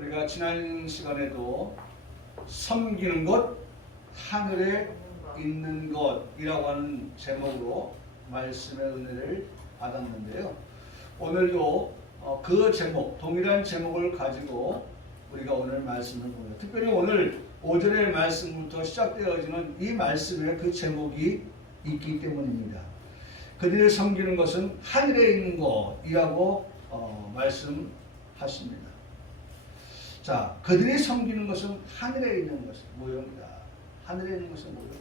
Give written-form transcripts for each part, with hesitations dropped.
우리가 지난 시간에도 섬기는 것, 하늘에 있는 것이라고 하는 제목으로 말씀의 은혜를 받았는데요. 오늘도 그 제목, 동일한 제목을 가지고 우리가 오늘 말씀을 보면, 특별히 오늘 오전의 말씀부터 시작되어지는 이 말씀에 그 제목이 있기 때문입니다. 그들이 섬기는 것은 하늘에 있는 것이라고 말씀하십니다. 자, 그들이 섬기는 것은 하늘에 있는 것은 뭐입니다. 하늘에 있는 것은 뭐입니다.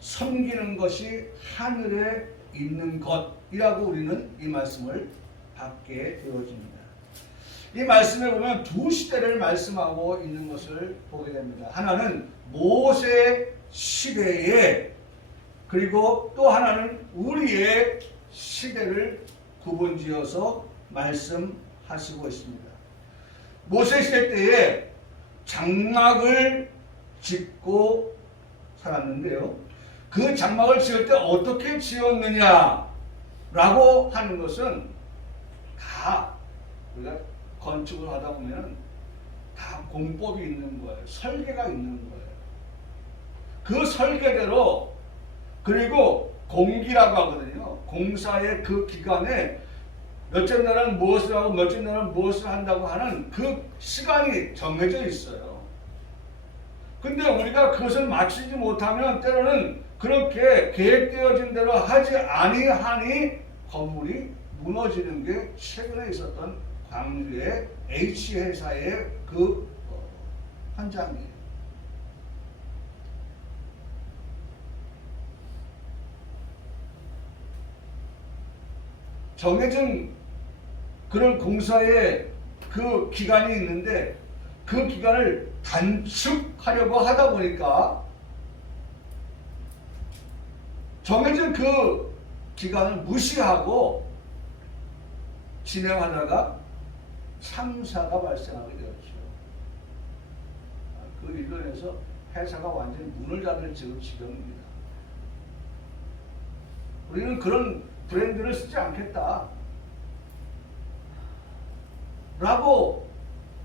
섬기는 것이 하늘에 있는 것이라고 우리는 이 말씀을 받게 되어집니다. 이 말씀에 보면 두 시대를 말씀하고 있는 것을 보게 됩니다. 하나는 모세 시대에, 그리고 또 하나는 우리의 시대를 구분지어서 말씀하시고 있습니다. 모세 시대 때에 장막을 짓고 살았는데요. 그 장막을 지을 때 어떻게 지었느냐라고 하는 것은 다 우리가 건축을 하다 보면 다 공법이 있는 거예요. 설계가 있는 거예요. 그 설계대로, 그리고 공기라고 하거든요. 공사의 그 기간에 몇째 날은 무엇을 하고 몇째 날은 무엇을 한다고 하는 그 시간이 정해져 있어요. 근데 우리가 그것을 마치지 못하면 때로는 그렇게 계획되어진 대로 하지 아니하니 건물이 무너지는 게 최근에 있었던 광주의 H회사의 그 현장이에요. 정해진 그런 공사의 그 기간이 있는데 그 기간을 단축하려고 하다 보니까 정해진 그 기간을 무시하고 진행하다가 참사가 발생하게 되었죠. 그 일로 인해서 회사가 완전히 문을 닫을 지경입니다. 우리는 그런 브랜드를 쓰지 않겠다 라고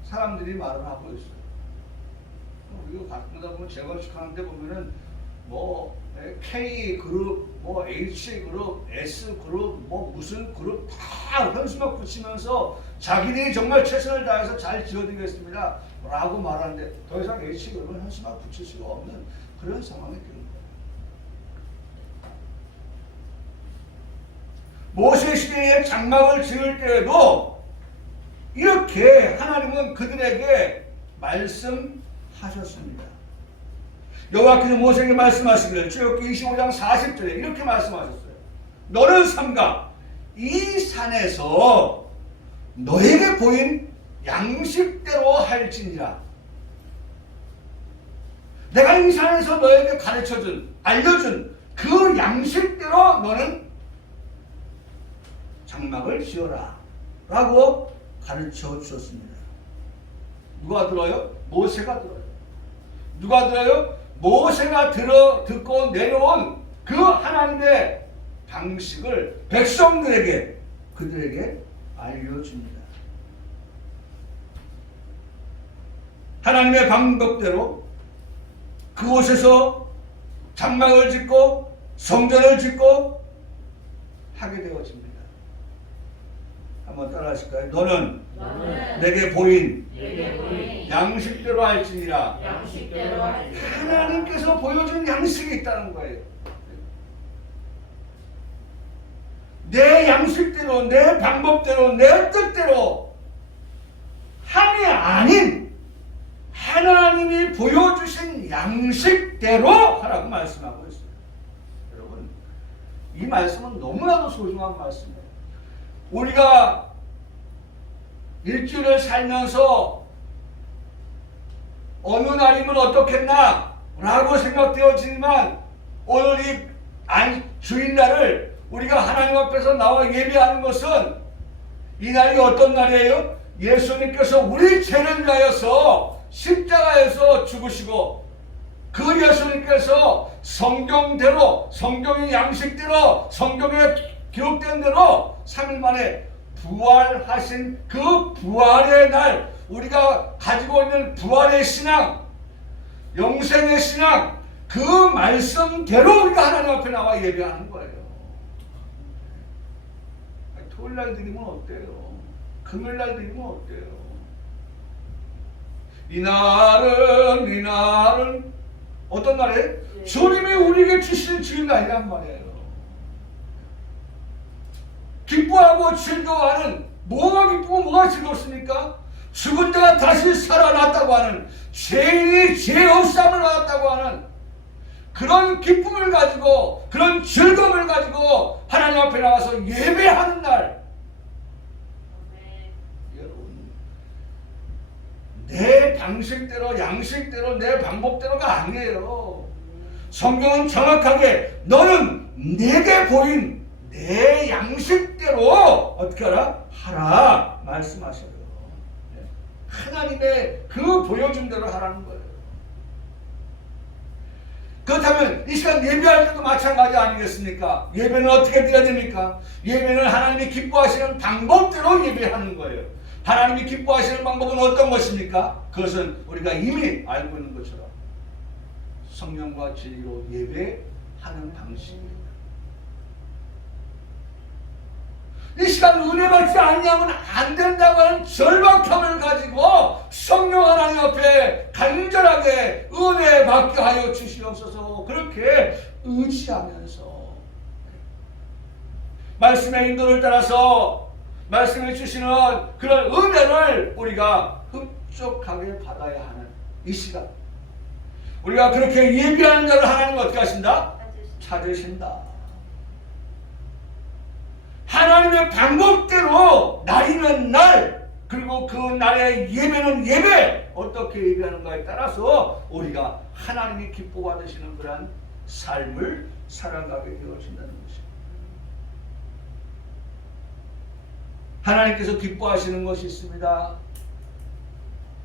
사람들이 말을 하고 있어요. 우리가 가끔가다 보면 재건축하는 데 보면은 뭐 K 그룹, 뭐 H 그룹, S 그룹, 뭐 무슨 그룹 다 현수막 붙이면서 자기들이 정말 최선을 다해서 잘 지어드리겠습니다 라고 말하는데 더 이상 H 그룹은 현수막 붙일 수가 없는 그런 상황이 되는 거예요. 모세 시대에 장막을 지을 때에도 이렇게 하나님은 그들에게 말씀하셨습니다. 여호와께서 모세에게 말씀하시기를 출애굽기 25장 40절에 이렇게 말씀하셨어요. 너는 삼가 이 산에서 너에게 보인 양식대로 할지니라. 내가 이 산에서 너에게 가르쳐준, 알려준 그 양식대로 너는 장막을 지어라 라고 가르쳐 주셨습니다. 누가 들어요? 모세가 들어요. 누가 들어요? 모세가 듣고 내려온 그 하나님의 방식을 백성들에게, 그들에게 알려줍니다. 하나님의 방법대로 그곳에서 장막을 짓고 성전을 짓고 하게 되어집니다. 한번 따라 하실까요? 너는 내게 보인 양식대로 할지니라. 하나님께서 보여준 양식이 있다는 거예요. 내 양식대로, 내 방법대로, 내 뜻대로 함이 아닌 하나님이 보여주신 양식대로 하라고 말씀하고 있어요. 여러분, 이 말씀은 너무나도 소중한 말씀이에요. 우리가 일주일을 살면서 어느 날이면 어떻겠나 라고 생각되어지지만 오늘 이 주일날을 우리가 하나님 앞에서 나와 예배하는 것은 이 날이 어떤 날이에요? 예수님께서 우리 죄를 위하여서 십자가에서 죽으시고 그 예수님께서 성경대로, 성경의 양식대로, 성경에 기록된 대로 3일 만에 부활하신 그 부활의 날, 우리가 가지고 있는 부활의 신앙, 영생의 신앙, 그 말씀대로 우리가 하나님 앞에 나와 예배하는 거예요. 토요일날 드리면 어때요? 금요일날 드리면 어때요? 이날은 어떤 날이에요? 네. 주님이 우리에게 주신 주일날이란 말이에요. 기뻐하고 즐거워하는, 뭐가 기쁘고 뭐가 즐겁습니까? 죽은 자가 다시 살아났다고 하는, 죄인이 죄 없음을 받았다고 하는 그런 기쁨을 가지고, 그런 즐거움을 가지고 하나님 앞에 나와서 예배하는 날. 여러분, 내 방식대로, 양식대로, 내 방법대로가 아니에요. 성경은 정확하게 너는 내게 보인 내 양식대로 어떻게 하라? 하라 말씀하셔요. 하나님의 그 보여준 대로 하라는 거예요. 그렇다면 이 시간 예배할 때도 마찬가지 아니겠습니까? 예배는 어떻게 드려야 됩니까? 예배는 하나님이 기뻐하시는 방법대로 예배하는 거예요. 하나님이 기뻐하시는 방법은 어떤 것입니까? 그것은 우리가 이미 알고 있는 것처럼 성령과 진리로 예배하는 방식입니다. 이 시간 은혜 받지 않냐면 안 된다고 하는 절박함을 가지고 성령 하나님 앞에 간절하게 은혜 받게 하여 주시옵소서. 그렇게 의지하면서 말씀의 인도를 따라서 말씀해 주시는 그런 은혜를 우리가 흡족하게 받아야 하는 이 시간, 우리가 그렇게 예비하는 자를 하나님은 어떻게 하신다? 찾으신다. 하나님의 방법대로 날이면 날, 그리고 그 날의 예배는 예배, 어떻게 예배하는가에 따라서 우리가 하나님이 기뻐 받으시는 그런 삶을 살아가게 되어진다는 것입니다. 하나님께서 기뻐하시는 것이 있습니다.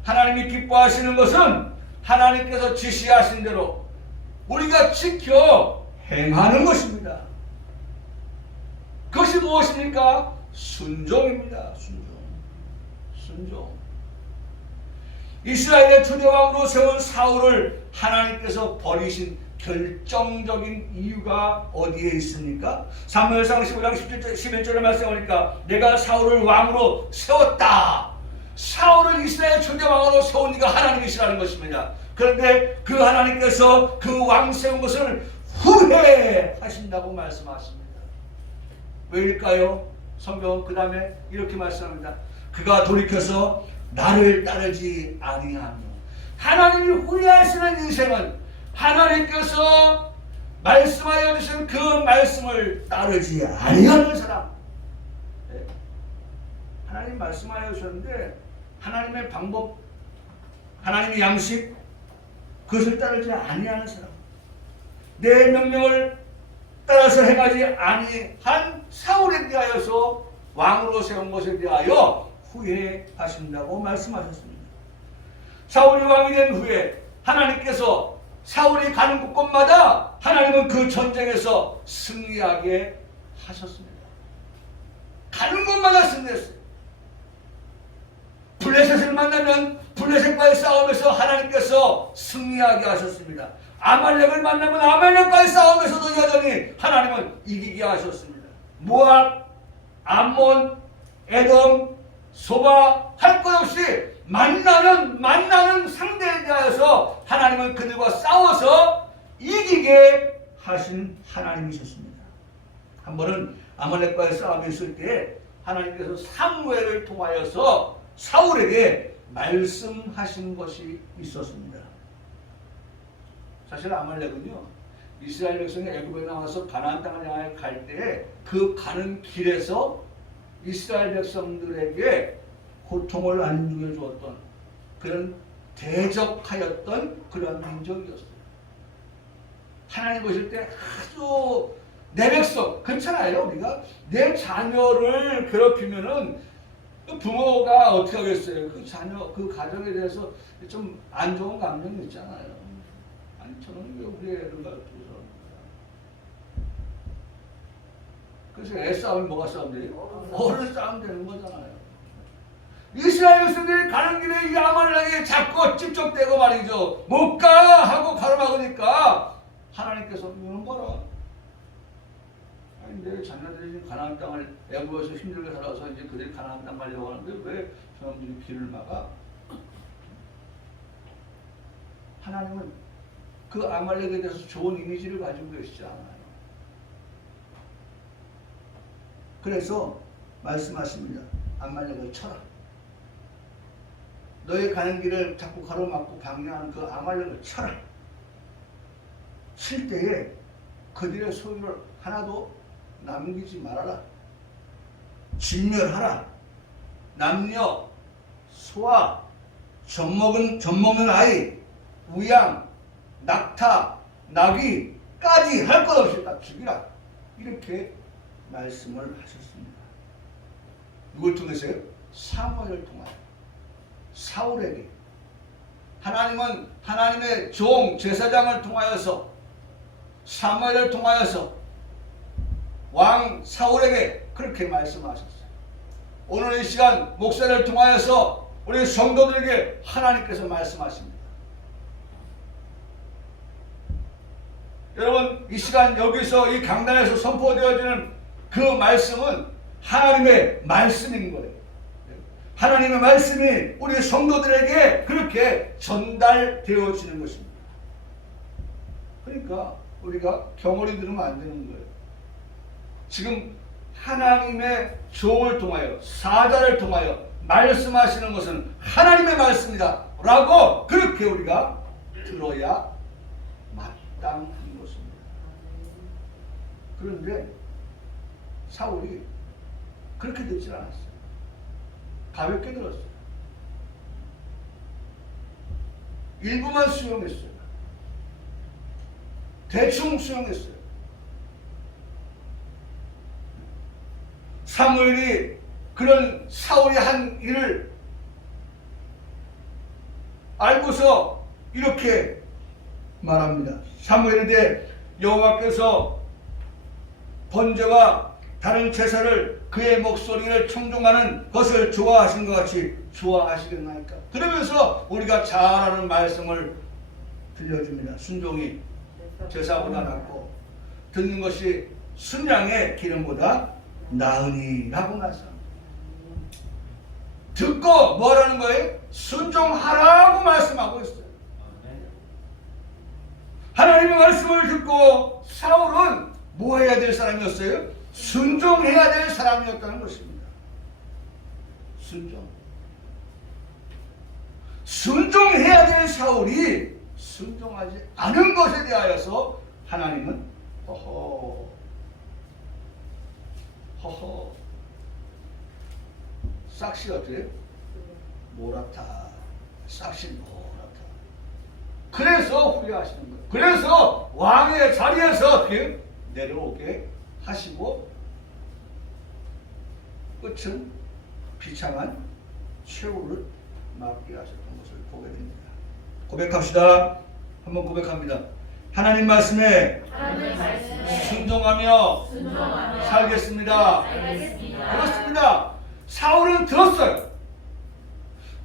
하나님이 기뻐하시는 것은 하나님께서 지시하신 대로 우리가 지켜 행하는 것입니다. 그것이 무엇입니까? 순종입니다. 순종. 이스라엘의 주대왕으로 세운 사울을 하나님께서 버리신 결정적인 이유가 어디에 있습니까? 사무엘상 15장 11절의 말씀에 보니까 내가 사울을 왕으로 세웠다. 사울을 이스라엘 주대왕으로 세운 이가 하나님이시라는 것입니다. 그런데 그 하나님께서 그 왕 세운 것을 후회하신다고 말씀하십니다. 왜일까요? 성경은 그 다음에 이렇게 말씀합니다. 그가 돌이켜서 나를 따르지 아니하며. 하나님이 후회하시는 인생은 하나님께서 말씀하여 주신 그 말씀을 따르지 아니하는 사람. 하나님 말씀하여 주셨는데 하나님의 방법, 하나님의 양식, 그것을 따르지 아니하는 사람, 내 명령을 따라서 행하지 아니한 사울에 대하여서 왕으로 세운 것에 대하여 후회하신다고 말씀하셨습니다. 사울이 왕이 된 후에 하나님께서 사울이 가는 곳곳마다 하나님은 그 전쟁에서 승리하게 하셨습니다. 가는 곳마다 승리했어요. 블레셋을 만나면 블레셋과의 싸움에서 하나님께서 승리하게 하셨습니다. 아말렉을 만나면 아말렉과의 싸움에서도 여전히 하나님은 이기게 하셨습니다. 모압, 암몬, 에돔, 소바 할 것 없이 만나는 상대에 대하여서 하나님은 그들과 싸워서 이기게 하신 하나님이셨습니다. 한 번은 아말렉과의 싸움이 있을 때 하나님께서 사무엘을 통하여서 사울에게 말씀하신 것이 있었습니다. 사실 아말렉은요, 이스라엘 백성이 애굽에 나와서 가나안 땅을 향해 갈 때 그 가는 길에서 이스라엘 백성들에게 고통을 안중해 주었던 그런 대적하였던 그런 민족이었어요. 하나님 보실 때 아주 내 백성, 그렇잖아요. 우리가 내 자녀를 괴롭히면은 부모가 어떻게 하겠어요? 그 자녀, 그 가정에 대해서 좀 안 좋은 감정이 있잖아요. 아니, 저는 왜 우리 애를 가르치고 그래서 애 싸움이 뭐가 싸움 돼요? 어른 싸움 되는 거잖아요. 이스라엘 백성들이 가는 길에 자녀들이 자꾸 찝쩍대고 말이죠. 못 가 하고 가로막으니까 하나님께서 이거는 봐라. 아니 내 자녀들이 가나안 땅을 애굽에서 힘들게 살아서 이제 그들이 가나안 땅 가려고 하는데 왜 저놈들이 길을 막아? 하나님은 그 아말렉에 대해서 좋은 이미지를 가지고 계시지 않아요. 그래서 말씀하십니다. 아말렉을 쳐라. 너의 가는 길을 자꾸 가로막고 방해하는 그 아말렉을 쳐라. 칠 때에 그들의 소유를 하나도 남기지 말아라. 진멸하라. 남녀, 소아, 젖먹는 아이, 우양, 낙타, 나귀까지 할 것 없이 다 죽이라. 이렇게 말씀을 하셨습니다. 누굴 통해서요? 사무엘을 통하여. 사울에게. 하나님은 하나님의 종 제사장을 통하여서 사무엘을 통하여서 왕 사울에게 그렇게 말씀하셨어요. 오늘 이 시간 목사를 통하여서 우리 성도들에게 하나님께서 말씀하십니다. 여러분 이 시간 여기서 이 강단에서 선포되어지는 그 말씀은 하나님의 말씀인 거예요. 하나님의 말씀이 우리 성도들에게 그렇게 전달되어지는 것입니다. 그러니까 우리가 경홀히 들으면 안 되는 거예요. 지금 하나님의 종을 통하여 사자를 통하여 말씀하시는 것은 하나님의 말씀이다 라고 그렇게 우리가 들어야 마땅한 것입니다. 그런데 사울이 그렇게 듣지 않았어요. 가볍게 들었어요. 일부만 수용했어요. 대충 수용했어요. 사무엘이 그런 사울이 한 일을 알고서 이렇게 말합니다. 사무엘에 대해 여호와께서 번제와 다른 제사를 그의 목소리를 청종하는 것을 좋아하신 것 같이 좋아하시겠나이까. 그러면서 우리가 잘 아는 말씀을 들려줍니다. 순종이 제사보다 낫고 듣는 것이 순양의 기름보다 나으니 라고 말씀합니다. 듣고 뭐라는 거예요? 순종하라고 말씀하고 있어요. 하나님의 말씀을 듣고 사울은 뭐 해야 될 사람이었어요? 순종해야 될 사람이었다는 것입니다. 순종해야 될 사울이 순종하지 않은 것에 대하여서 하나님은 허허 싹시 어때요? 모라타. 싹시 모라타. 그래서 후회하시는 거예요. 그래서 왕의 자리에서 어떻게 내려오게 하시고 끝은 비참한 최후를 맞게 하셨던 것을 보게 됩니다. 고백합시다. 한번 고백합니다. 하나님 말씀에 순종하며 살겠습니다. 그렇습니다. 사울은 들었어요.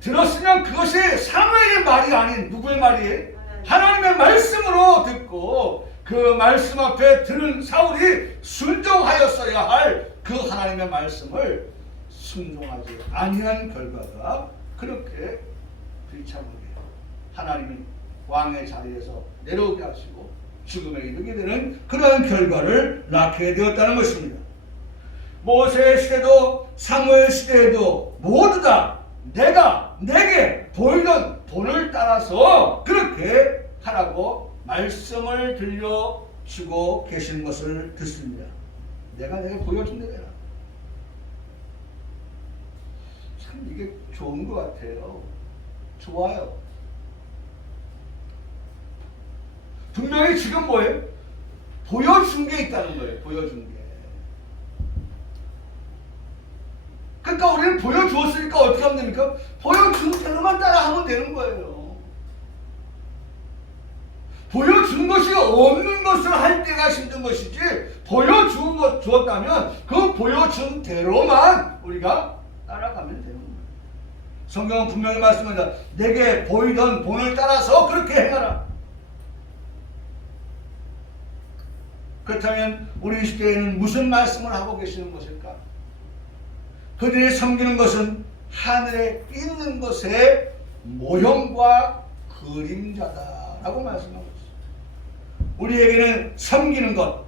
들었으면 그것이 사무엘의 말이 아닌 누구의 말이에요? 하나님의 말씀으로 듣고 그 말씀 앞에 들은 사울이 순종하였어야 할 그 하나님의 말씀을 순종하지 아니한 결과가 그렇게 비참하게 하나님이 왕의 자리에서 내려오게 하시고 죽음에 이르게 되는 그러한 결과를 낳게 되었다는 것입니다. 모세 시대도 사무엘 시대에도 모두 다 내게 보이던 본을 따라서 그렇게 하라고 말씀을 들려주고 계신 것을 듣습니다. 내가 보여준 대로 해라. 참 이게 좋은 것 같아요. 좋아요. 분명히 지금 뭐예요? 보여준 게 있다는 거예요. 보여준 게. 그러니까 우리는 보여주었으니까 어떻게 하면 됩니까? 보여준 대로만 따라하면 되는 거예요. 보여준 것이 없는 것을 할 때가 힘든 것이지 주었다면 그 보여준 대로만 우리가 따라가면 되는 거예요. 성경은 분명히 말씀합니다. 내게 보이던 본을 따라서 그렇게 행하라. 그렇다면 우리 시대에는 무슨 말씀을 하고 계시는 것일까? 그들이 섬기는 것은 하늘에 있는 것의 모형과 그림자다라고 말씀하고 있습니다. 우리에게는 섬기는 것,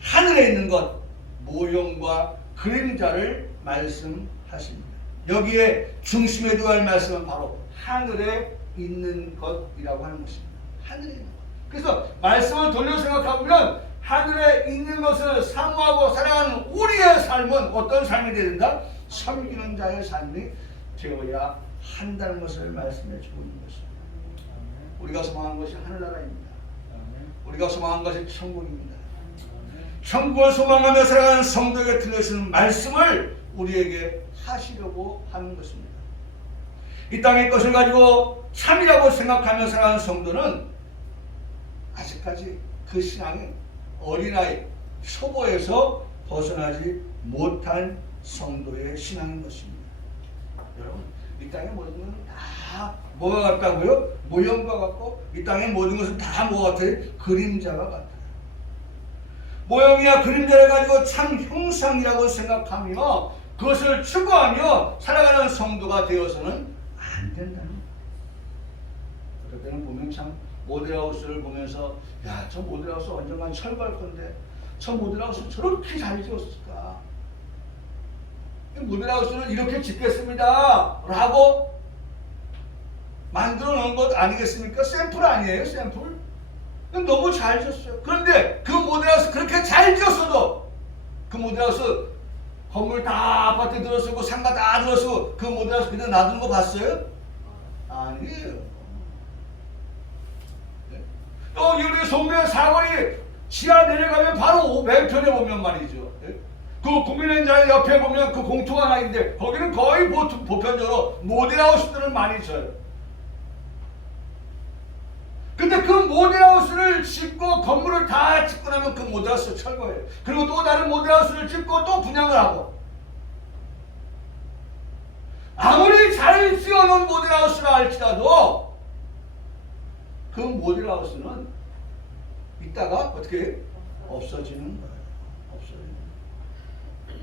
하늘에 있는 것, 모형과 그림자를 말씀하십니다. 여기에 중심에 두어야 할 말씀은 바로 하늘에 있는 것이라고 하는 것입니다. 하늘에 있는 것. 그래서 말씀을 돌려 생각하면 하늘에 있는 것을 사모하고 살아가는 우리의 삶은 어떤 삶이 되어야 된다? 섬기는 자의 삶이 되어야 한다는 것을 말씀해 주고 있는 것입니다. 우리가 소망하는 것이 하늘나라입니다. 우리가 소망하는 것이 천국입니다. 천국을 소망하며 살아가는 성도에게 들려주는 말씀을 우리에게 하시려고 하는 것입니다. 이 땅의 것을 가지고 참이라고 생각하며 살아가는 성도는 아직까지 그 신앙이 어린아이, 초보에서 벗어나지 못한 성도의 신앙인 것입니다. 여러분, 이 땅의 모든 것은 다 뭐가 같다고요? 모형과 같고, 이 땅의 모든 것은 다 뭐가 같아요? 그림자가 같아요. 모형이나 그림자를 가지고 참 형상이라고 생각하며 그것을 추구하며 살아가는 성도가 되어서는 안 된다는 거예요. 그럴 때는 보면 참 모델하우스를 보면서 야, 저 모델하우스 언젠간 철거할 건데 저 모델하우스 저렇게 잘 지었을까? 이 모델하우스는 이렇게 짓겠습니다 라고 만들어 놓은 것 아니겠습니까? 샘플 아니에요? 샘플? 너무 잘 지었어요. 그런데 그 모델하우스 그렇게 잘 지었어도 그 모델하우스 건물 다 아파트 들어서고 상가 다 들어서고 그 모델하우스 그냥 놔둔 거 봤어요? 아니에요. 우리 송대 사거리 지하 내려가면 바로 왼편에 보면 말이죠. 그 국민의힘 옆에 보면 그 공터가 하나 있는데 거기는 거의 보편적으로 모델하우스들을 많이 져요. 근데 그 모델하우스를 짓고 건물을 다 짓고 나면 그 모델하우스 철거해요. 그리고 또 다른 모델하우스를 짓고 또 분양을 하고. 아무리 잘 지어놓은 모델하우스라 할지라도 그 모델하우스는 이따가 어떻게 없어지는 거예요. 없어지는 거예요.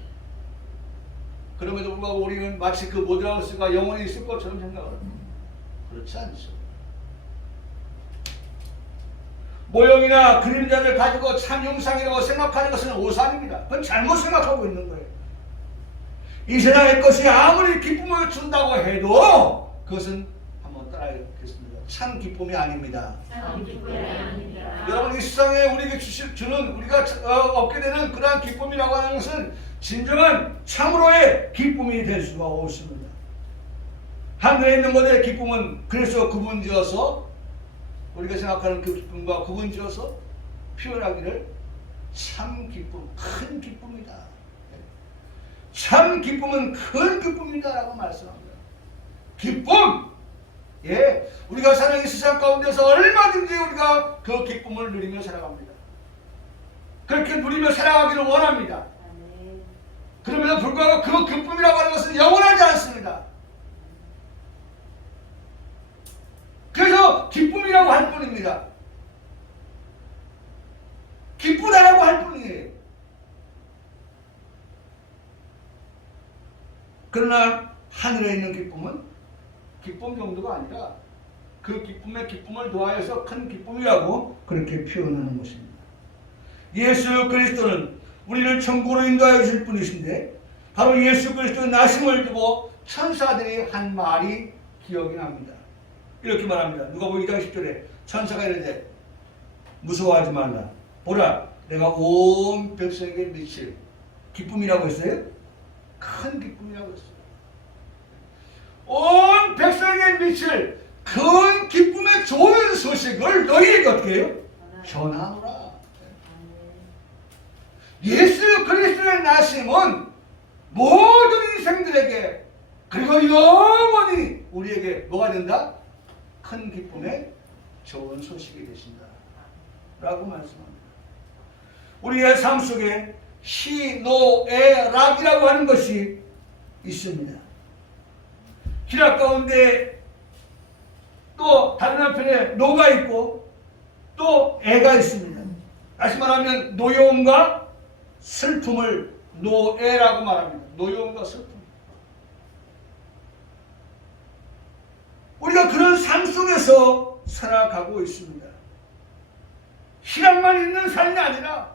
그럼에도 불구하고 우리는 마치 그 모델하우스가 영원히 있을 것처럼 생각을 합니다. 그렇지 않죠. 모형이나 그림자를 가지고 참 형상이라고 생각하는 것은 오산입니다. 그건 잘못 생각하고 있는 거예요. 이 세상의 것이 아무리 기쁨을 준다고 해도 그것은 한번 따라하겠습니다. 참 기쁨이 아닙니다. 참 기쁨이 아닙니다. 여러분, 이 세상에 우리에게 주는 우리가 얻게 되는 그러한 기쁨이라고 하는 것은 진정한 참으로의 기쁨이 될 수가 없습니다. 하늘에 있는 것의 기쁨은 그래서 구분지어서 우리가 생각하는 그 기쁨과 구분지어서 표현하기를 참 기쁨, 큰 기쁨이다. 참 기쁨은 큰 기쁨이다 라고 말씀합니다. 기쁨! 예, 우리가 사는 이 세상 가운데서 얼마든지 우리가 그 기쁨을 누리며 살아갑니다. 그렇게 누리며 살아가기를 원합니다. 그럼에도 불구하고 그 기쁨이라고 하는 것은 영원하지 않습니다. 그래서 기쁨이라고 할 뿐입니다. 기쁘다라고 할 뿐이에요. 그러나 하늘에 있는 기쁨은 기쁨 정도가 아니라 그 기쁨에 기쁨을 더하여서 큰 기쁨이라고 그렇게 표현하는 것입니다. 예수 그리스도는 우리를 천국으로 인도하여 주실 분이신데 바로 예수 그리스도의 나심을 두고 천사들이 한 말이 기억이 납니다. 이렇게 말합니다. 누가복음 2장 10절에 천사가 이르되 무서워하지 말라. 보라, 내가 온 백성에게 미칠 기쁨이라고 했어요? 큰 기쁨이라고 했어요. 온 백성에게 미칠 큰 기쁨의 좋은 소식을 너희에게 어떻게 해요? 전하노라. 예수 그리스도의 나심은 모든 인생들에게 그리고 영원히 우리에게 뭐가 된다? 큰 기쁨의 좋은 소식이 되신다 라고 말씀합니다. 우리의 삶 속에 희노애락이라고 하는 것이 있습니다. 기락 가운데 또 다른 한편에 노가 있고 또 애가 있습니다. 다시 말하면 노여움과 슬픔을 노애라고 말합니다. 노여움과 슬픔. 우리가 그런 삶 속에서 살아가고 있습니다. 희락만 있는 삶이 아니라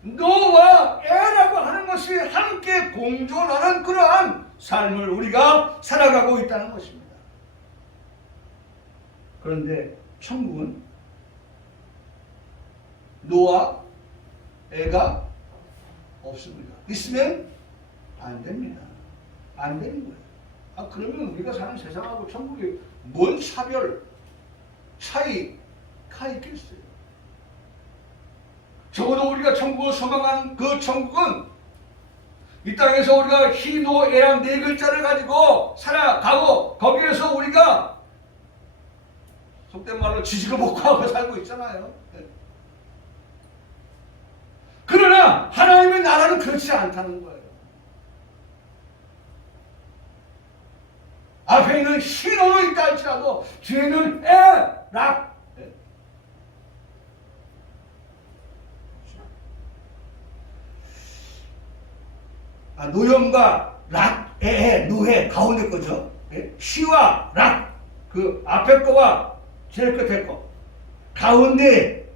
노와 애라고 하는 것이 함께 공존하는 그러한 삶을 우리가 살아가고 있다는 것입니다. 그런데 천국은 노와 애가 없습니다. 있으면 안 됩니다. 안 되는 거예요. 아, 그러면 우리가 사는 세상하고 천국이 뭔 차별, 차이가 있겠어요? 적어도 우리가 천국을 소망한 그 천국은 이 땅에서 우리가 희노애락 네 글자를 가지고 살아가고 거기에서 우리가 속된 말로 지지고 볶아하고 살고 있잖아요. 그러나 하나님의 나라는 그렇지 않다는 거예요. 앞에 있는 희노는 있다 할지라도 뒤에는 애락. 노염과 락, 노해 가운데 거죠. 시와 락, 그 앞에 거와 제일 끝에 거. 가운데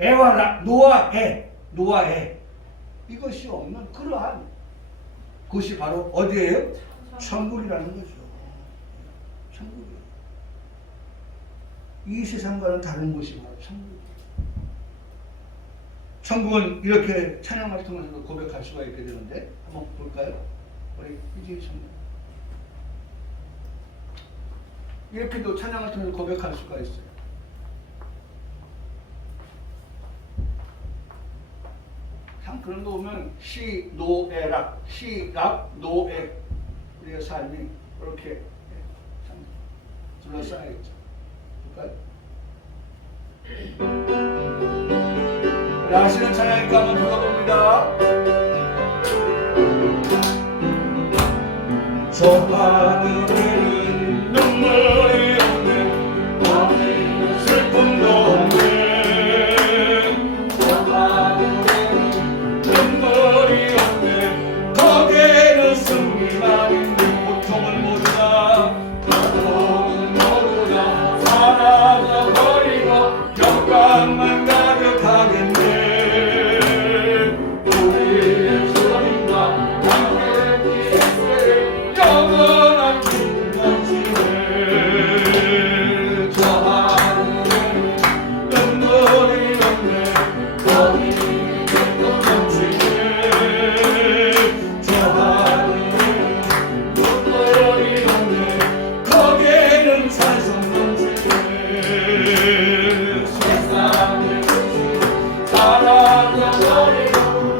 애와 락, 노와 애. 이것이 없는 그러한 것이 바로 어디예요? 천국이라는 거죠. 천국이에요. 이 세상과는 다른 곳이 바로 천국이에요. 천국은 이렇게 찬양을 통해서도 고백할 수가 있게 되는데 한번 볼까요? 우리 이지희 천국. 이렇게도 찬양을 통해서 고백할 수가 있어요. 참 그런 거 보면 시, 노, 애락, 시, 락, 노, 애 우리의 삶이 이렇게 참 둘러싸여 있죠. 볼까요? 우리 아시는 찬양이니까 한번 불러봅니다. 저 하늘에는 눈물이 없네, 슬픔도 없네. 저 하늘에는 눈물이 없네, 거기에는 승리만 있네. 고통은 모두 다 사라져버리고 영광만 가득하겠네. 우리의 주님과 함께 있을 영원한 기쁨 넘치네. 저 하늘에는 눈물이 없네, 거기는 기쁨 넘치네. 저 하늘에는 눈물이 없네, 거기에는 찬송 넘치네. 세상의 끝이 사라져버리고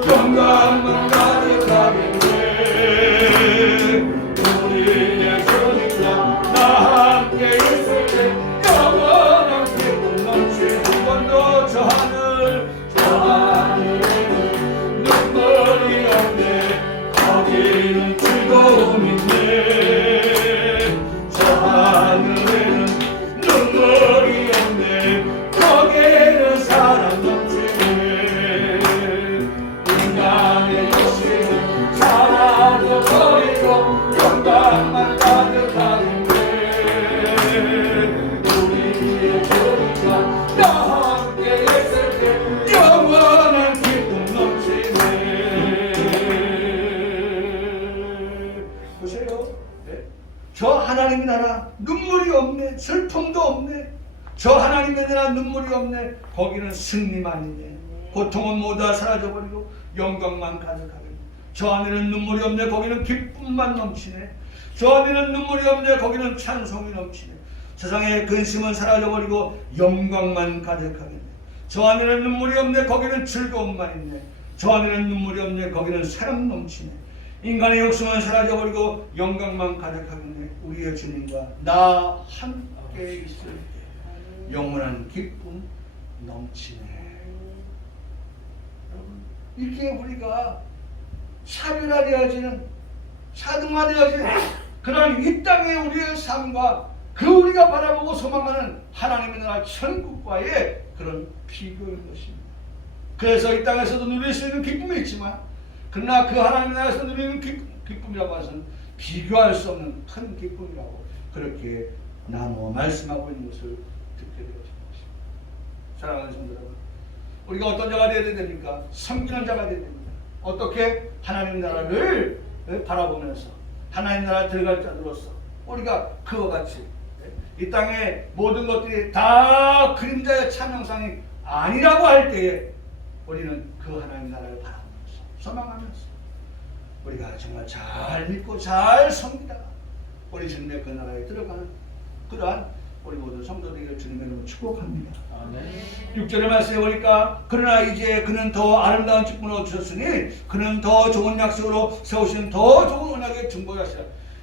영광만 가득하겠네. 우리의 주님과 나 함께 있을 때 영원한 기쁨 넘치는 번도 저 하늘에는 눈물이 없네, 거기는 즐거움이 있네. 저 하늘에는 눈물이 없네, 거기에는 사랑 넘치네. 인간의 욕심은 사라져버리고 영광만 가득하겠네. 우리의 주님과 나 함께 있을 때 영원한 기쁨 넘치네. 보세요. 저 하나님의 나라 눈물이 없네, 슬픔도 없네. 저 하나님의 나라 눈물이 없네, 거기는 승리만 있네. 고통은 모두 다 사라져버리고 영광만 가득하겠네. 저 안에는 눈물이 없네, 거기는 기쁨만 넘치네. 저 안에는 눈물이 없네, 거기는 찬송이 넘치네. 세상의 근심은 사라져버리고 영광만 가득하겠네. 저 안에는 눈물이 없네, 거기는 즐거움만 있네. 저 안에는 눈물이 없네, 거기는 사랑 넘치네. 인간의 욕심은 사라져버리고 영광만 가득하겠네. 우리의 주님과 나 함께 있을 때 영원한 기쁨 넘치네. 여러분, 이렇게 우리가 차별화되어지는, 차등화되어지는 그러한 이 땅의 우리의 삶과 그 우리가 바라보고 소망하는 하나님의 나라 천국과의 그런 비교인 것입니다. 그래서 이 땅에서도 누릴 수 있는 기쁨이 있지만 그러나 그 하나님의 나라에서 누리는 기쁨이라고 해서는 비교할 수 없는 큰 기쁨이라고 그렇게 나누어 말씀하고 있는 것을 듣게 되었습니다. 사랑하는 성도 여러분, 우리가 어떤 자가 되어야 됩니까? 섬기는 자가 되어야 됩니다. 어떻게? 하나님 나라를 바라보면서 하나님 나라 들어갈 자들로서 우리가 그와 같이 이 땅의 모든 것들이 다 그림자의 참 형상이 아니라고 할 때에 우리는 그 하나님 나라를 바라보면서 소망하면서 우리가 정말 잘 믿고 잘 섬기다가 우리 주님의 그 나라에 들어가는 그러한 우리 모든 성도들에게 주님의 이름으로 축복합니다. 아멘. 6절의 말씀에 보니까 그러나 이제 그는 더 아름다운 직분을 얻으셨으니 그는 더 좋은 약속으로 세우신 더 좋은 언약에 중보하시라.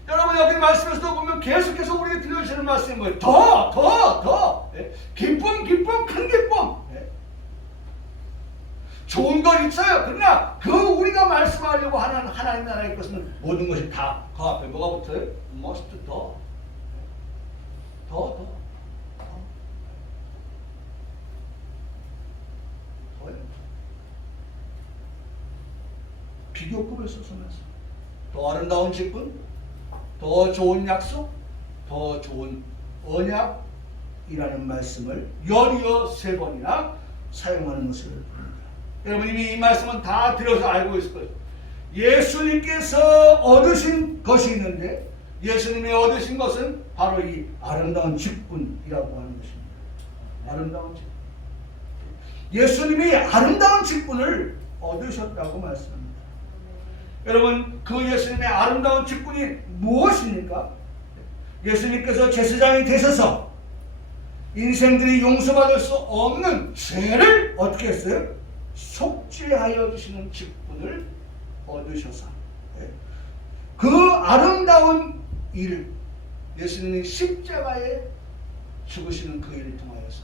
여러분 여기 말씀에서도 보면 계속해서 우리에게 들려주시는 말씀이 뭐예요? 더 기쁨 큰 기쁨. 좋은 건 있어요. 그러나 그 우리가 말씀하려고 하는 하나님 나라의 것은 모든 것이 다 그 앞에 뭐가 붙어요? must 더요. 비교급을 써서면서 더 아름다운 직분, 더 좋은 약속, 더 좋은 언약이라는 말씀을 연이어 3번이나 사용하는 것을 봅니다. 여러분 이미 이 말씀은 다 들어서 알고 있을 거예요. 예수님께서 얻으신 것이 있는데 예수님이 얻으신 것은 바로 이 아름다운 직분이라고 하는 것입니다. 아름다운 직분. 예수님이 아름다운 직분을 얻으셨다고 말씀합니다. 여러분 그 예수님의 아름다운 직분이 무엇입니까? 예수님께서 제사장이 되셔서 인생들이 용서받을 수 없는 죄를 어떻게 했어요? 속죄하여 주시는 직분을 얻으셔서 그 아름다운 일, 예수님이 십자가에 죽으시는 그 일을 통하여서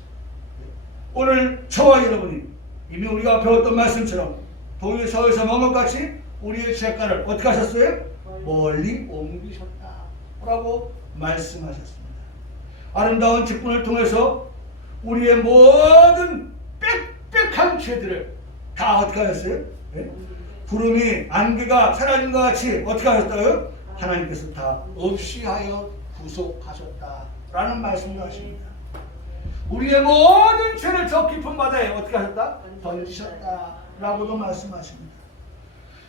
오늘 저와 여러분이 이미 우리가 배웠던 말씀처럼 동에서에서 먹은 것 같이 우리의 죄가를 어떻게 하셨어요? 멀리 옮기셨다라고 말씀하셨습니다. 아름다운 직분을 통해서 우리의 모든 빽빽한 죄들을 다 어떻게 하셨어요? 구름이 안개가 사라진 것 같이 어떻게 하셨다고요? 하나님께서 다 없이 하여 구속하셨다라는 말씀을 하십니다. 우리의 모든 죄를 저 깊은 바다에 어떻게 하셨다? 던지셨다라고도 말씀하십니다.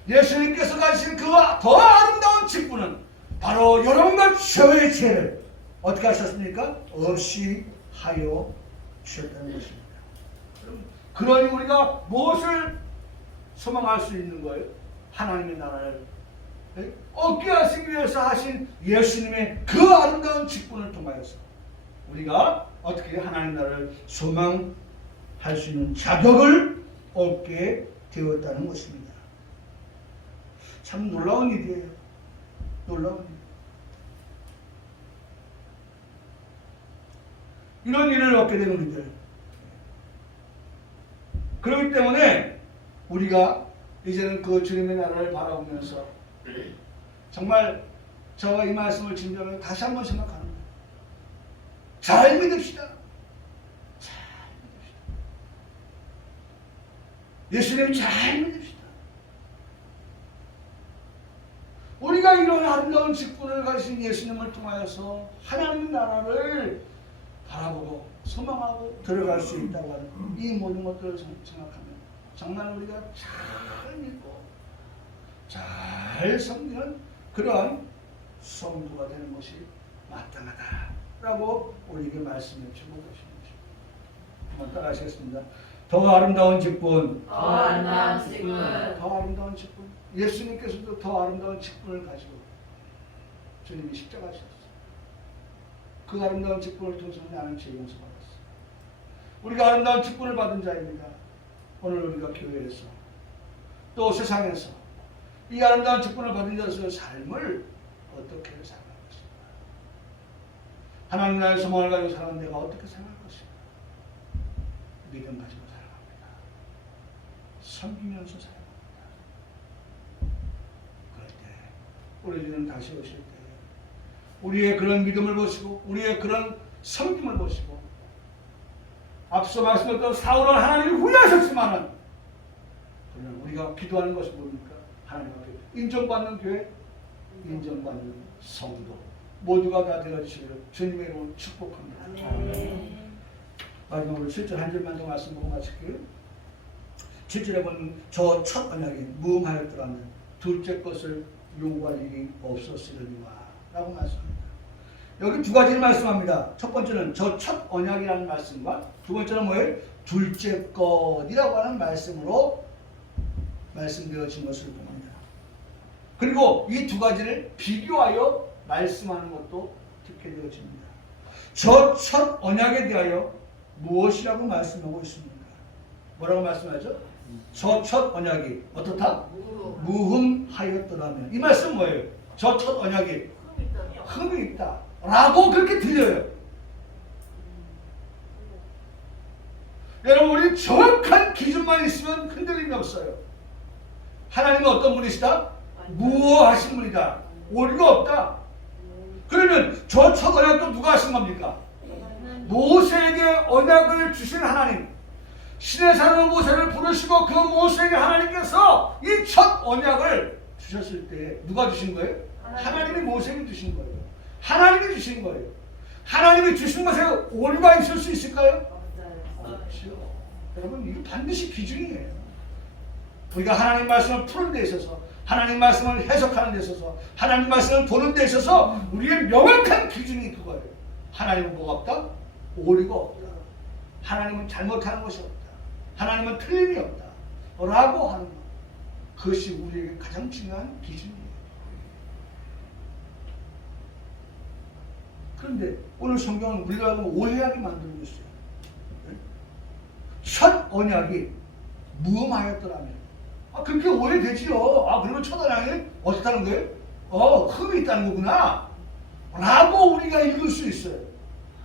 예수님께서 가지신 그 더 아름다운 직분은 바로 여러분과 저의 죄를 어떻게 하셨습니까? 없이 하여 주셨다는 것입니다. 그러니 우리가 무엇을 소망할 수 있는 거예요? 하나님의 나라를 얻게 하시기 위해서 하신 예수님의 그 아름다운 직분을 통하여서 우리가 어떻게 하나님 나라를 소망할 수 있는 자격을 얻게 되었다는 것입니다. 참 놀라운 일이에요. 놀라운 일. 이런 일을 얻게 되는 우리들. 그렇기 때문에 우리가 이제는 그 주님의 나라를 바라보면서 정말 저와 이 말씀을 진정하면 다시 한번 생각하는 거예요. 잘 믿읍시다. 잘 믿읍시다. 예수님 잘 믿읍시다. 우리가 이런 아름다운 직분을 가지신 예수님을 통하여서 하나님 나라를 바라보고 소망하고 들어갈 수 있다고 하는 이 모든 것들을 생각하면 정말 우리가 잘 믿고 잘 섬기는 그러한 성도가 되는 것이 마땅하다라고 우리에게 말씀해 주고 계신 것입니다. 한번 따라 하시겠습니다. 더 아름다운 직분, 더 아름다운 직분, 더 아름다운 직분. 예수님께서도 더 아름다운 직분을 가지고 주님이 십자가하셨어요. 그 아름다운 직분을 통해서 나는 죄 용서받았어요. 우리가 아름다운 직분을 받은 자입니다. 오늘 우리가 교회에서 또 세상에서 이 아름다운 직분을 받은 자로서의 삶을 어떻게 살아갈 것인가? 하나님 나라의 소망을 가지고 살아가는 내가 어떻게 살아갈 것인가? 믿음 가지고 살아갑니다. 섬기면서 살아갑니다. 그럴 때 우리 주님 다시 오실 때 우리의 그런 믿음을 보시고 우리의 그런 섬김을 보시고 앞서 말씀드렸던 사울은 하나님을 후회하셨지만은 그러나 우리가 기도하는 것이 뭡니까? 하나님 앞에 인정받는 교회, 인정받는 성도 모두가 다 되어주시기를 주님의 이름으로 축복합니다. 마지막으로 7절 한 절만 더 말씀 보고 마칠게요. 7절에 보면 저 첫 언약이 무음하였더라면 둘째 것을 요구할 일이 없었으려니와 라고 말씀합니다. 여기 두 가지를 말씀합니다. 첫 번째는 저 첫 언약이라는 말씀과 두 번째는 뭐예요? 둘째 것이라고 하는 말씀으로 말씀되어진 것을 봅니다. 그리고 이 두 가지를 비교하여 말씀하는 것도 듣게 되어집니다. 저 첫 언약에 대하여 무엇이라고 말씀하고 있습니까? 뭐라고 말씀하죠? 저 첫 언약이 어떻다? 무흠하였더라면 이 말씀 뭐예요? 저 첫 언약이 흠이 있다 라고 그렇게 들려요. 여러분 우리 정확한 기준만 있으면 흔들림이 없어요. 하나님은 어떤 분이시다? 무어하신 분이다. 오류가 없다. 그러면 저 첫 언약도 누가 하신 겁니까? 모세에게 언약을 주신 하나님, 신의 사람 모세를 부르시고 그 모세에게 하나님께서 이 첫 언약을 주셨을 때 누가 주신 거예요? 하나님이 모세에게 주신 거예요. 하나님이 주신 거예요. 하나님이 주신 것에 오류가 있을 수 있을까요? 없죠. 여러분 이거 반드시 기준이에요. 우리가 하나님 말씀을 푸는 데 있어서 하나님 말씀을 해석하는 데 있어서 하나님 말씀을 보는 데 있어서 우리의 명확한 기준이 그거예요. 하나님은 뭐가 없다? 오류가 없다. 하나님은 잘못하는 것이 없다. 하나님은 틀림이 없다. 라고 하는 것. 그것이 우리에게 가장 중요한 기준이에요. 그런데 오늘 성경은 우리가 오해하게 만들고 있어요. 첫 언약이 무음하였더라면 그렇게 오해되지요. 그러면 첫 언약이 어떻다는 거예요? 흠이 있다는 거구나 라고 우리가 읽을 수 있어요.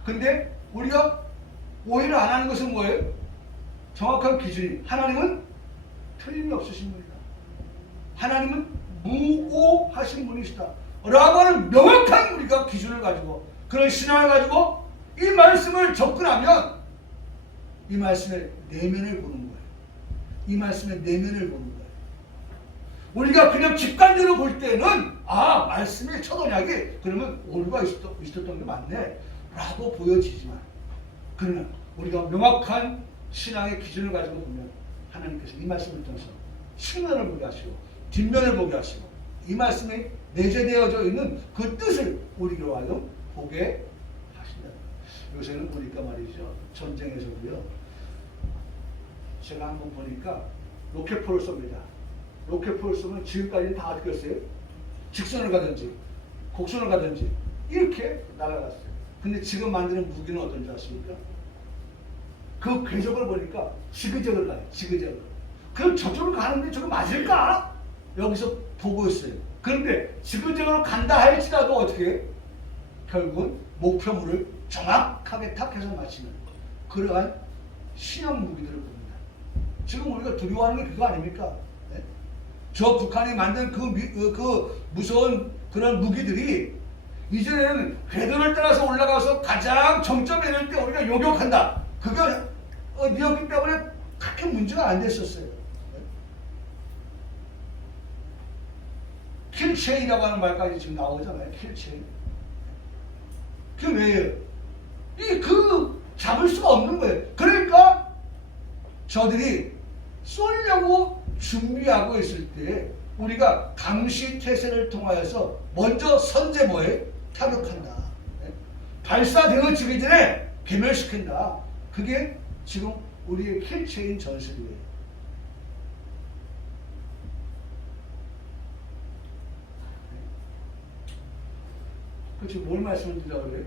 근데 우리가 오해를 안 하는 것은 뭐예요? 정확한 기준이 하나님은 틀림이 없으신 분이다. 하나님은 무오하신 분이시다 라고 하는 명확한 우리가 기준을 가지고 그런 신앙을 가지고 이 말씀을 접근하면 이 말씀의 내면을 보는 거예요. 이 말씀의 내면을 보는 거예요. 우리가 그냥 직관적으로 볼 때는 말씀의 첫 언약이 그러면 오류가 있었던 게 맞네 라고 보여지지만 그러나 우리가 명확한 신앙의 기준을 가지고 보면 하나님께서 이 말씀을 통해서 측면을 보게 하시고 뒷면을 보게 하시고 이 말씀에 내재되어져 있는 그 뜻을 우리로 하여금 보게 하신다. 요새는 보니까 말이죠. 전쟁에서도요. 제가 한번 보니까 로켓포를 쏩니다. 로켓포를 쏘면 지금까지는 다 어떻게 했어요? 직선을 가든지 곡선을 가든지 이렇게 날아갔어요. 근데 지금 만드는 무기는 어떤 줄 아십니까? 그 궤적을 보니까 지그재그를 가요. 지그재그. 그럼 저쪽으로 가는데 저거 맞을까? 여기서 보고 있어요. 그런데 지그재그로 간다 할지라도 어떻게 해요? 결국은 목표물을 정확하게 탁 해서 맞히는 그러한 신형 무기들을 봅니다. 지금 우리가 두려워하는 게 그거 아닙니까? 네? 저 북한이 만든 그 무서운 그런 무기들이 이제는 궤도를 따라서 올라가서 가장 정점에 이를 때 우리가 요격한다. 그게 미었기 때문에 그렇게 문제가 안 됐었어요. 네? 킬체이라고 하는 말까지 지금 나오잖아요. 킬체이. 그게 왜요? 그 잡을 수가 없는 거예요. 그러니까 저들이 쏘려고 준비하고 있을 때 우리가 감시태세를 통하여서 먼저 선제 뭐에 타격한다. 네? 발사되어지기 전에 괴멸시킨다. 그게 지금 우리의 킬체인 전술이에요. 그렇지 뭘 말씀드리려고 그래요?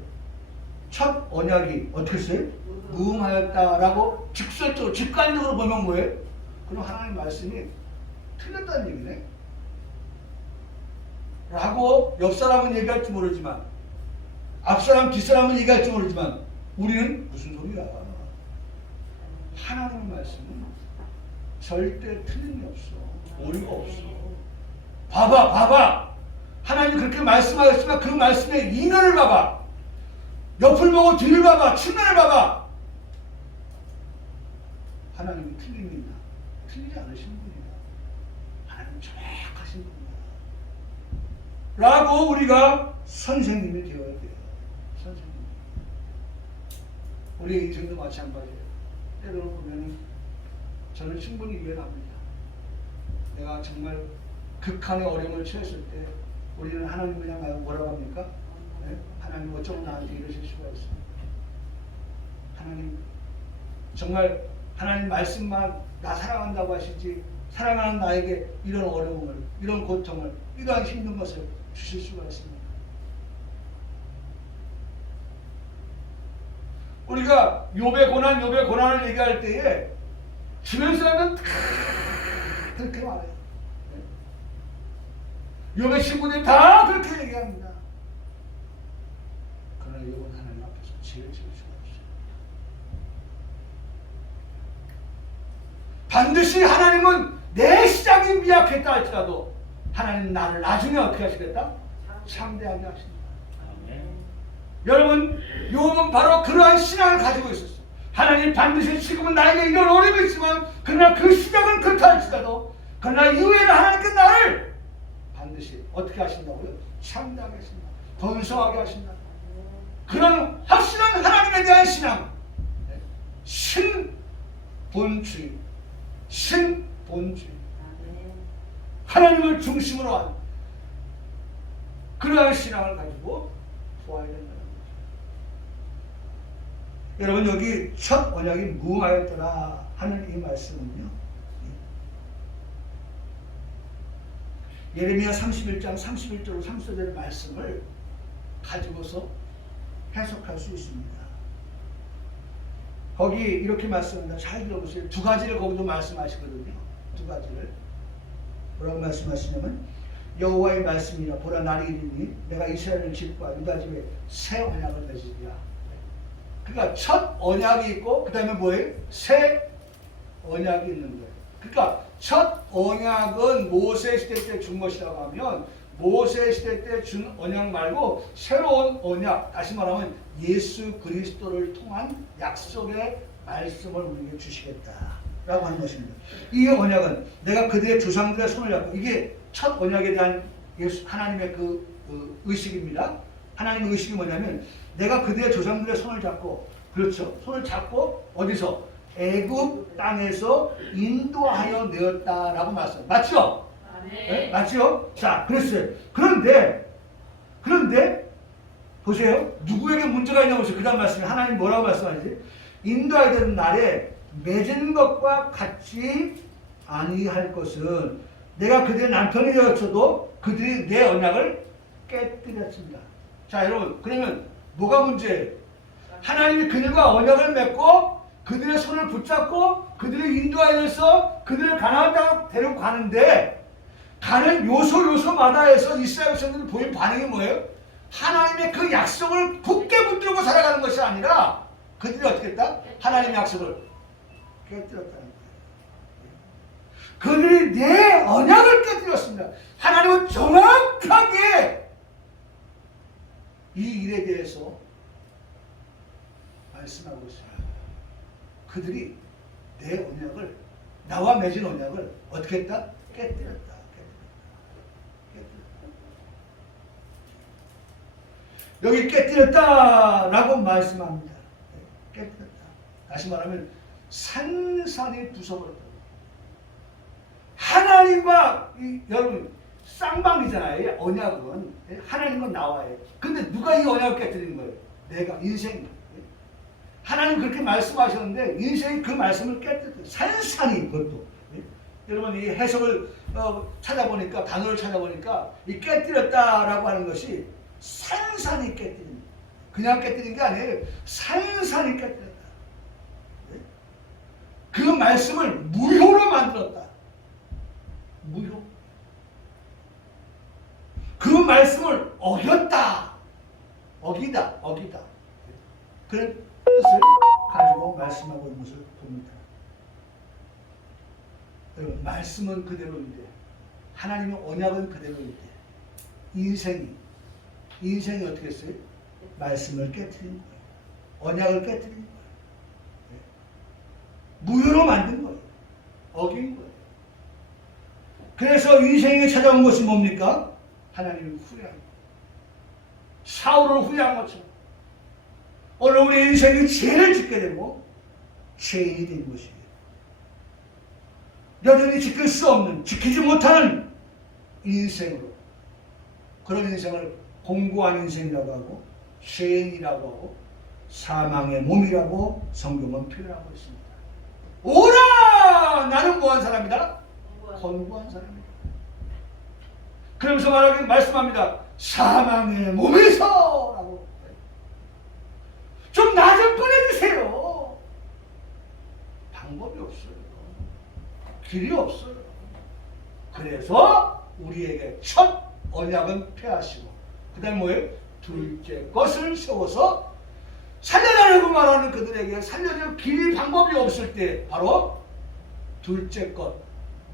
첫 언약이 어떻게 했어요? 무음하였다라고 직설적으로 직관적으로 보면 뭐예요? 그럼 하나님 말씀이 틀렸다는 얘기네. 라고 옆 사람은 얘기할지 모르지만 앞 사람 뒷 사람은 얘기할지 모르지만 우리는 무슨 소리야? 하나님의 말씀은 절대 틀림이 없어. 오류가 없어. 봐봐. 하나님 그렇게 말씀하셨지만 그 말씀의 이면을 봐봐. 옆을 보고 뒤를 봐봐. 측면을 봐봐. 하나님이 틀림이 있나? 틀리지 않으신 분이야. 하나님 정확하신 분이야. 라고 우리가 선생님이 되어야 돼요. 선생님. 우리의 인생도 마찬가지예요. 때로는 보면은 저는 충분히 이해합니다. 내가 정말 극한의 어려움을 처했을 때 우리는 하나님 그냥 뭐라고 합니까? 네? 하나님 어쩌고 나한테 이러실 수가 있습니까? 하나님 정말 하나님 말씀만 나 사랑한다고 하시지 사랑하는 나에게 이런 어려움을 이런 고통을 이러한 힘든 것을 주실 수가 있습니까? 우리가 욥의 고난을 얘기할 때에 주변 사람은 다 그렇게 말해요. 욥의 친구들이 다 그렇게 얘기합니다. 그러나 욥은 하나님 앞에서 제일 수가 없어요. 반드시 하나님은 내 시작이 미약했다 할지라도 하나님 나를 나중에 어떻게 하시겠다? 참대하게 하신다. 여러분, 욥은 바로 그러한 신앙을 가지고 있었어요. 하나님 반드시 지금은 나에게 이런 어려움이 있지만 그러나 그 시작은 그렇다 할지라도 그러나 이후에는 하나님께 나를 반드시 어떻게 하신다고요? 참다하게 하신다. 번성하게 하신다. 그런 확실한 하나님에 대한 신앙. 신본주의. 신본주의. 하나님을 중심으로 한 그러한 신앙을 가지고 보아야 된다는 거죠. 여러분 여기 첫 언약이 무하였더라 하는 이 말씀은요. 예레미야 31장 31절로 30절의 말씀을 가지고서 해석할 수 있습니다. 거기 이렇게 말씀합니다. 잘 들어보세요. 두 가지를 거기도 말씀하시거든요. 두 가지를. 뭐라고 말씀하시냐면 여호와의 말씀이라 보라 날이 이르니 내가 이스라엘 집과 유다 집에 새 언약을 맺으리라. 그러니까 첫 언약이 있고 그 다음에 뭐예요? 새 언약이 있는 거예요. 그러니까 첫 언약은 모세 시대 때 준 것이라고 하면 모세 시대 때 준 언약 말고 새로운 언약, 다시 말하면 예수 그리스도를 통한 약속의 말씀을 우리에게 주시겠다라고 하는 것입니다. 이 언약은 내가 그들의 조상들의 손을 잡고, 이게 첫 언약에 대한 하나님의 그 의식입니다. 하나님의 의식이 뭐냐면 내가 그들의 조상들의 손을 잡고, 그렇죠, 손을 잡고 어디서? 애굽 땅에서 인도하여 내었다라고 말씀. 맞죠? 네? 맞죠? 자, 그랬어요. 그런데 보세요. 누구에게 문제가 있냐고 보세요. 그 다음 말씀에 하나님 뭐라고 말씀하시지? 인도하여 되는 날에 맺은 것과 같이 아니할 것은 내가 그들의 남편이 되었어도 그들이 내 언약을 깨뜨렸습니다. 자, 여러분, 그러면 뭐가 문제예요? 하나님이 그들과 언약을 맺고 그들의 손을 붙잡고 그들을 인도하여서 그들을 가나안 땅으로 데리고 가는데, 가는 요소마다에서 이스라엘 백성들이 보인 반응이 뭐예요? 하나님의 그 약속을 굳게 붙들고 살아가는 것이 아니라 그들이 어떻게 했다? 하나님의 약속을 깨뜨렸다는 거예요. 그들이 내 언약을 깨뜨렸습니다. 하나님은 정확하게 이 일에 대해서 말씀하고 있어요. 그들이 내 언약을, 나와 맺은 언약을 어떻게 했다? 깨뜨렸다. 여기 깨뜨렸다라고 말씀합니다. 깨뜨렸다. 다시 말하면 산산이 부숴버렸다. 하나님과 여러분 쌍방이잖아요. 언약은 하나님과 나와요. 근데 누가 이 언약을 깨뜨리는 거예요? 내가, 인생이. 하나님 그렇게 말씀하셨는데 인생이 그 말씀을 깨뜨렸어요. 산산이. 그것도. 여러분 이 해석을 찾아보니까, 단어를 찾아보니까 이 깨뜨렸다라고 하는 것이 산산이 깨뜨립니다. 그냥 깨뜨린 게 아니에요. 산산이 깨뜨렸다. 그 말씀을 무효로 만들었다. 무효. 그 말씀을 어겼다. 어기다. 그런 뜻을 가지고 말씀하고 있는 것을 봅니다. 여러분, 말씀은 그대로인데, 하나님의 언약은 그대로인데, 인생이 어떻게 했어요? 말씀을 깨트린 거예요. 언약을 깨트린 거예요. 무효로 만든 거예요. 어긴 거예요. 그래서 인생에 찾아온 것이 뭡니까? 하나님을 후회한 거예요. 사울을 후회한 것처럼 오늘 우리 인생이 죄를 짓게 되고 죄인이 된 것이에요. 여전히 지킬 수 없는, 지키지 못하는 인생으로, 그런 인생을 공고한 인생이라고 하고 죄인이라고 하고 사망의 몸이라고 성경은 표현하고 있습니다. 오라! 나는 뭐한 사람이다? 권고한 사람이다. 그러면서 말씀합니다. 사망의 몸에서라고. 좀 나 좀 꺼내주세요. 방법이 없어요. 길이 없어요. 그래서 우리에게 첫 언약은 폐하시고 그 다음에 뭐예요? 둘째 것을 세워서 살려달라고 말하는 그들에게 살려줄 길 방법이 없을 때 바로 둘째 것,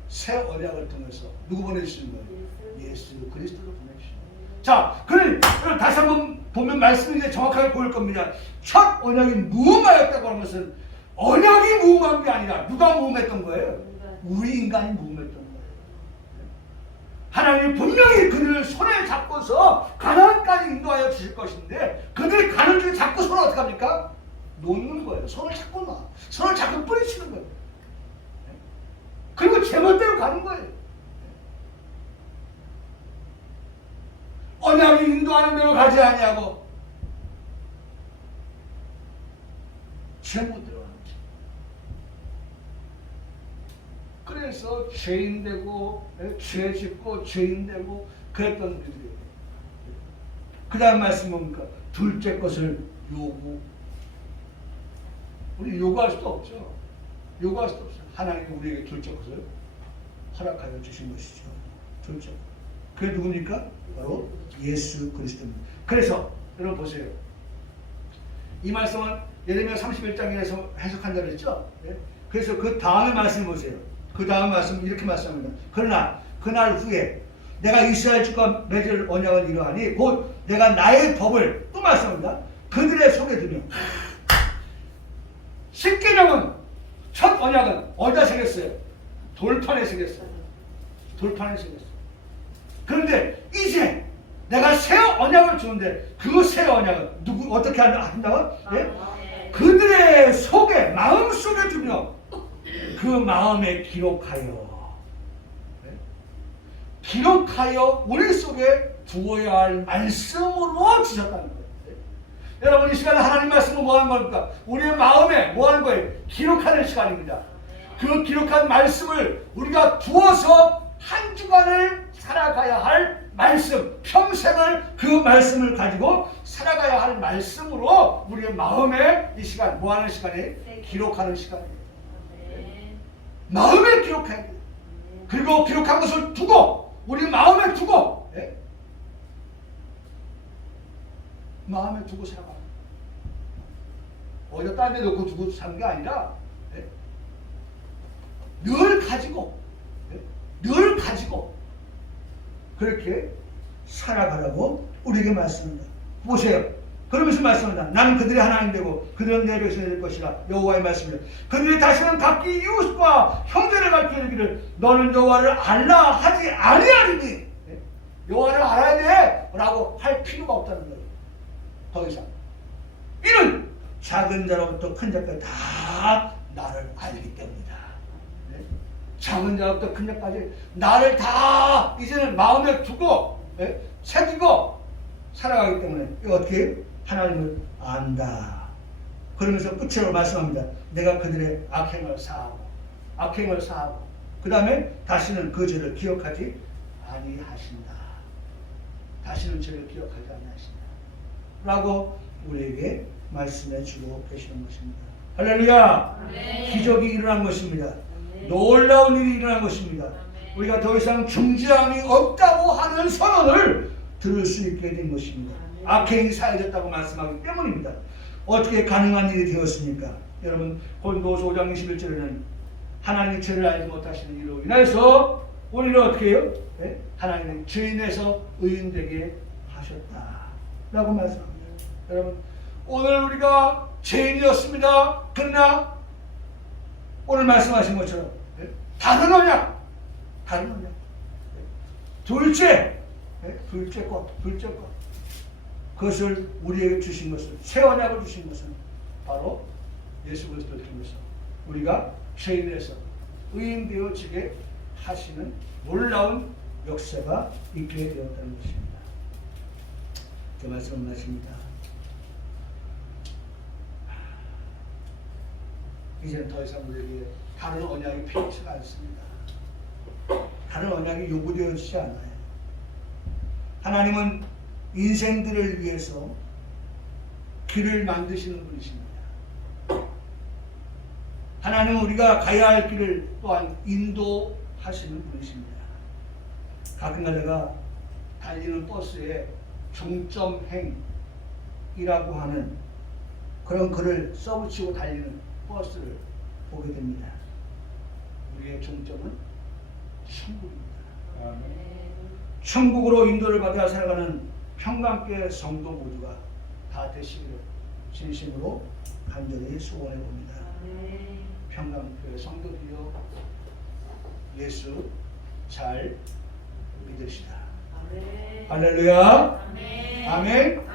새 언약을 통해서 누구 보내주시는 거예요? 예수 그리스도를 보내주시는 거예요. 자, 그럼 다시 한번 보면 말씀이 이제 정확하게 보일 겁니다. 첫 언약이 무음하였다고 하는 것은 언약이 무음한 게 아니라 누가 무음했던 거예요? 우리 인간이 무음했던 거예요. 하나님이 분명히 그들을 손에 잡고서 가나안까지 인도하여 주실 것인데 그들이 가는 길에 잡고 손을 어떻게 합니까? 놓는 거예요. 손을 잡고 놔. 손을 잡고 뿌리치는 거예요. 그리고 제멋대로 가는 거예요. 언약이 인도하는 대로 가지 아니하고 제멋대로 가는 거예요. 그래서 죄인 되고 죄 짓고 죄인 되고 그랬던 그들이에요. 그 다음 말씀 뭡니까? 둘째 것을 요구. 우리 요구할 수도 없죠. 요구할 수도 없어요. 하나님이 우리에게 둘째 것을 허락하여 주신 것이죠. 둘째. 그게 누굽니까? 바로 예수 그리스도입니다. 그래서 여러분 보세요. 이 말씀은 예레미야 31장에서 해석한다고 했죠. 그래서 그 다음의 말씀 보세요. 그 다음 말씀 이렇게 말씀합니다. 그러나 그날 후에 내가 이스라엘 집과 맺을 언약을 이루하니 곧 내가 나의 법을 또 말씀합니다. 그들의 속에 두며 십계명은 첫 언약은 어디다 새겼어요? 돌판에 새겼어요. 돌판에 새겼어요. 그런데 이제 내가 새 언약을 주는데 그 새 언약은 누구 어떻게 한다고? 네? 그들의 속에 마음 속에 두며 그 마음에 기록하여 기록하여 우리 속에 두어야 할 말씀으로 주셨다는 거예요. 여러분 이 시간에 하나님 말씀은 뭐 하는 겁니까? 우리의 마음에 뭐 하는 거예요? 기록하는 시간입니다. 그 기록한 말씀을 우리가 두어서 한 주간을 살아가야 할 말씀, 평생을 그 말씀을 가지고 살아가야 할 말씀으로 우리의 마음에 이 시간 뭐 하는 시간이에요? 기록하는 시간이에요. 마음에 기록해야 돼요. 그리고 기록한 것을 두고 우리 마음에 두고 마음에 두고 살아가요. 어디다 딴 데 놓고 두고 사는 게 아니라 늘 가지고 늘 가지고 그렇게 살아가라고 우리에게 말씀합니다. 보세요. 그러면서 말씀합니다. 나는 그들의 하나님 되고 그들은 내 백성이 될 것이라 여호와의 말씀입니다. 그들이 다시는 각기 이웃과 형제를 가르쳐 이르기를 너는 여호와를 알라 하지 아니하리니 여호와를 알아야 돼 라고 할 필요가 없다는 거예요. 더 이상 이는 작은 자로부터 큰 자까지 다 나를 알기 때문이다. 작은 자부터 큰 자까지 나를 다 이제는 마음에 두고 새기고 살아가기 때문에 어떻게 하나님을 안다. 그러면서 끝으로 말씀합니다. 내가 그들의 악행을 사하고 그 다음에 다시는 그 죄를 기억하지 아니하신다. 다시는 죄를 기억하지 아니하신다 라고 우리에게 말씀해 주고 계시는 것입니다. 할렐루야. 기적이 일어난 것입니다. 놀라운 일이 일어난 것입니다. 우리가 더 이상 중지함이 없다고 하는 선언을 들을 수 있게 된 것입니다. 악행이 사해졌다고 말씀하기 때문입니다. 어떻게 가능한 일이 되었습니까? 여러분 고린도후서 5장 21절에는 하나님의 죄를 알지 못하시는 이로 인해서 우리를 어떻게 해요? 예? 하나님은 죄인에서 의인되게 하셨다라고 말씀합니다. 여러분, 오늘 우리가 죄인이었습니다. 그러나 오늘 말씀하신 것처럼 다른 언약, 둘째 것, 그것을 우리에게 주신 것은, 새 언약을 주신 것은 바로 예수 그리스도를 통해서 우리가 죄인에서 의인되어지게 하시는 놀라운 역사가 있게 되었다는 것입니다. 그 말씀을 마칩니다. 이제는 더 이상 우리에게 다른 언약이 필요치가 않습니다. 다른 언약이 요구되어지지 않아요. 하나님은 인생들을 위해서 길을 만드시는 분이십니다. 하나님은 우리가 가야 할 길을 또한 인도하시는 분이십니다. 가끔가다가 달리는 버스에 종점행이라고 하는 그런 글을 써붙이고 달리는 버스를 보게 됩니다. 우리의 종점은 천국입니다. 천국으로 인도를 받아 살아가는 평강교회 성도 모두가 다 되시기를 진심으로 간절히 소원해 봅니다. 평강교회 성도들이여, 예수 잘 믿으시다. 할렐루야. 아멘.